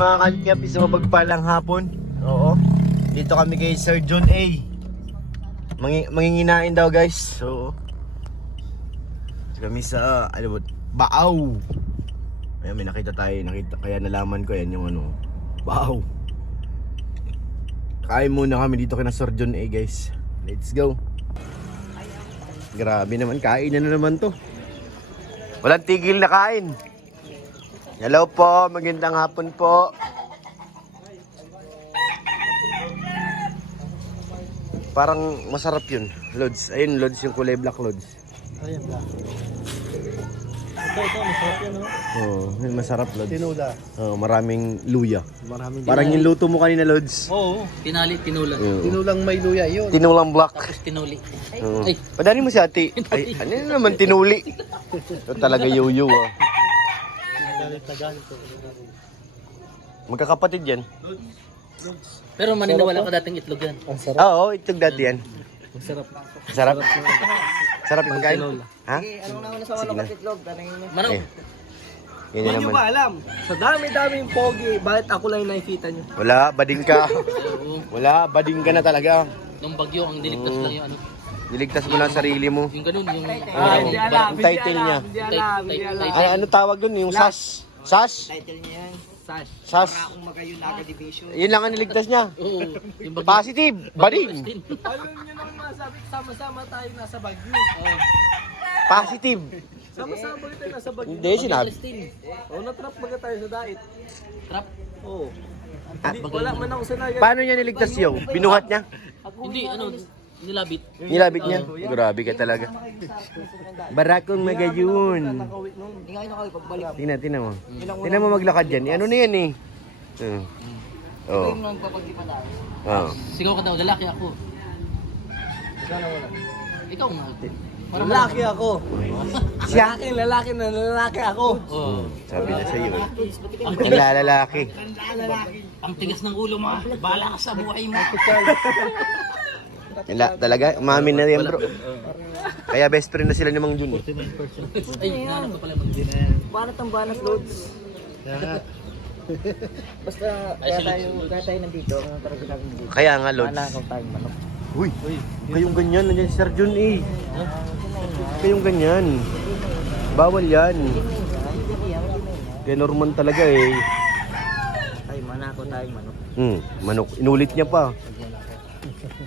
Mga kalingap, isang mapagpalang hapon. Oo. Dito kami kay Sir John A. Manginginain daw guys. So kami sa ano ba? Baaw. Ayan, may nakita tayo, kaya nalaman ko yan yung ano. Baaw. Kain muna kami dito kay Sir John A guys. Let's go. Grabe naman, kain na naman to. Walang tigil na kain. Hello po, magandang hapon po. Parang masarap yun, Lods. Ayun, Lods, yung kulay black, Lods. Ayan, black. Ito, masarap yan, no? Oo, yun, masarap, Lods. Tinula. Oo, maraming luya. Maraming Parang yung luto mo kanina, Lods. Oo. Tinula. Oo. Tinulang may luya, yun. Tinulang black. Tapos tinuli. Oo. Ay. Padali mo si ate. Ay, ano yun naman, tinuli. Ito talaga yuyu, ah. Galit. Magkakapatid yan. Pero maniniwala ka dating itlog yan. Ang sarap. Oo, itlog dati yan. Ang sarap. Sarap. Sarap yung kain. Tinula. Ha? Anong nauna sa wala itlog? Manok. Eh. Ganyan Hindi nyo naman. ba alam? Sa dami-daming pogi, bakit ako lang yung nakikita nyo? Wala, bading ka. Oo. Wala, bading ka na talaga. Nung bagyo, ang diligtas lang yung ano. Niligtas mo lang sarili mo. Yung ganun, yung... Hindi alam, Yung title niya. Hindi alam. Ay, ano tawag dun? Yung SAS? SAS? Title niya yan. Sash. SAS. Para akong magayon Naga Division. Yun lang ang niligtas niya. Oo. Yung bagyo. Positive, bading. Alam nyo naman masabi, sama-sama tayo nasa Bagyo. Positive. Sama-sama ulit tayo nasa Bagyo. Hindi, sinabi. Oo, natrap baga tayo sa dait. Trap. Oo. Hindi, wala man ako sanayan. Paano niya niligtas yung? Binuhat niya? Hindi, ano, nilabit. Nilabit niya? Grabe ka talaga. Barakong magayun. Nakawit nung. Hindi nga kayo pagbalik. Tingnan mo. Tingnan mo maglakad yan. Ano na yan eh? Oo. Yung nagpapaglipa tayo. Oo. Sigaw ka daw, lalaki ako. Ikaw nga. Parang Lalaki ako. Siya? Lalaki na lalaki ako. Oo. Sabi na sa'yo eh. Ang lalaki. Ang tigas ng ulo mo. Bahala ka sa buhay mo. Talaga, umamin na yan bro. Kaya best friend na sila ni Mang Jun. Ay, nahanap ko pala mag Banat ang banat loads. Basta kaya tayo nandito. Ang talaga namin dito. Kaya nga, Lods. Manakaw tayong manok. Uy, kayong ganyan. Nandiyan si Sir Jun eh. Kayong ganyan. Bawal yan. Kaya normal talaga eh. Ay, manakaw tayong manok. Manok. Inulit niya pa.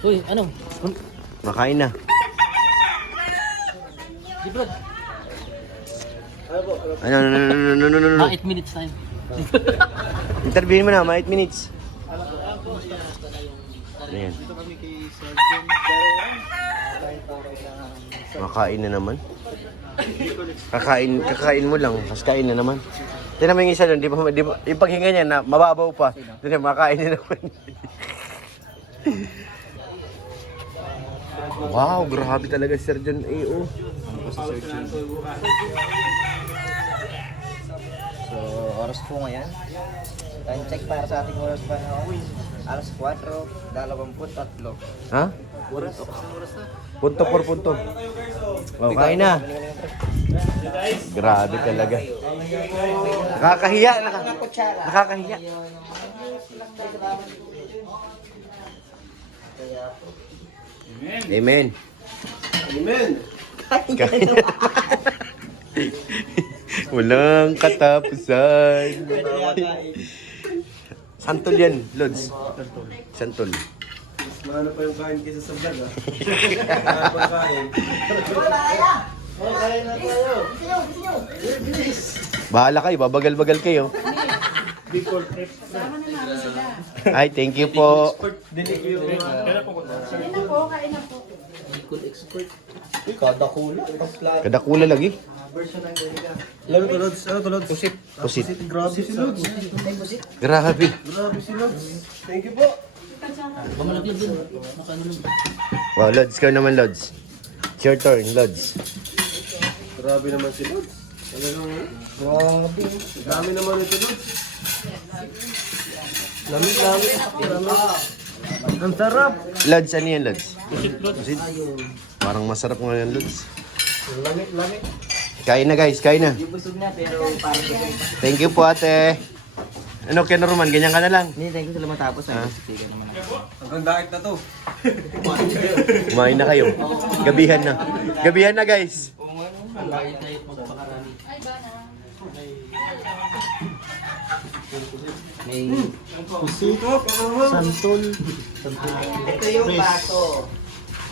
Uy, ano? Makain na. Di bro, Ano. 8 minutes time. Interviewin mo na, mga 8 minutes. Ayan. Dito kami kay Sergeant. Makain na naman. Kakain mo lang, tapos kain na naman. Tignan mo yung isa doon, di ba, yung paghinga niya na mababaw pa. Tignan mo, makain na naman. Wow, grabe talaga si Sir John A. Oh. So, oras po ngayon. Time check para sa ating oras pa na alas 4:23. Ha? Punto por punto. Oh, kain na. Grabe talaga. Nakakahiya. Nakakahiya. Amen. Amen. Walang katapusan. Santol yan, Lods. Santol. Mahalo pa yung kain kaysa sa vlog, ha? Mahalo pa yung kain. Kain na tayo. Bahala kayo, babagal-bagal kayo. Bicol trip. Ay, thank you po. Dinig yung... Cool expert. Kada kula. Pag-flat. Kadakula lagi. Lalo to, Lods. Ano to, Lods? Pusit. Pusit. Grabe si Lods. Grabe. Grabe si Lods. Thank you po. Mamalaglag din. Makano nun. Wow, Lods, ikaw naman, Lods. It's your turn, Lods. Grabe naman si Lods. Ano naman? Grabe. Dami naman ito, Lods. Lamig. Ang sarap. Lods, ano yan, Lods? Pusit. Parang masarap ngayon, Lods. Lamig. Kain na, guys. Kain na. Busog na pero parang busog. Thank you po, ate. Ano, Ken Norman, ganyan ka na lang. Hinihintay ko sila matapos. Ah. Sige naman ako. Hanggang dait na to. Kumain na kayo. Gabihan na. Gabihan na, guys. Bakit tayo magpakarami? May... Santol. Ito yung baso.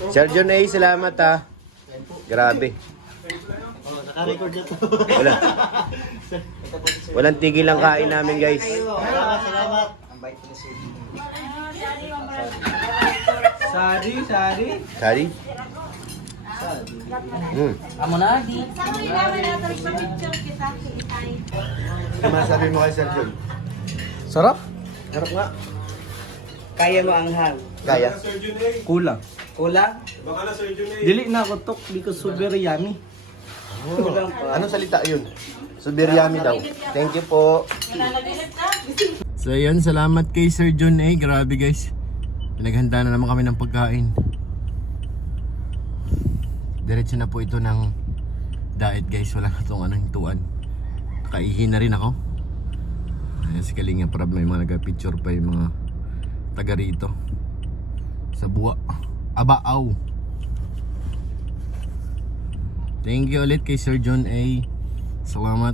Sir John A, salamat ha. Grabe. Naka-record na to. Wala. Walang tigil ang kain namin, guys. Salamat. Ang bait ni Sir. Sari. Sari? Amo na, di. Ano masasabi mo kay Sir John? Sarap. Harap nga. Kaya mo anghang. Kaya. Kulang. Kulang? Baka na Sir Jun eh. Dili na ako tok because super yummy. Kulang pa. Anong salita yun? Subiryami daw. Thank you po. So yun, salamat kay Sir John A. Grabe guys. Pinaghanda na naman kami ng pagkain. Diretso na po ito ng diet guys. Wala na itong anong hintuan. Nakaihi na rin ako. Ayan si Kalinga Prab. May mga nag-picture pa yung mga taga rito. Sa buwa. Abaaw. Thank you ulit kay Sir John A. Salamat.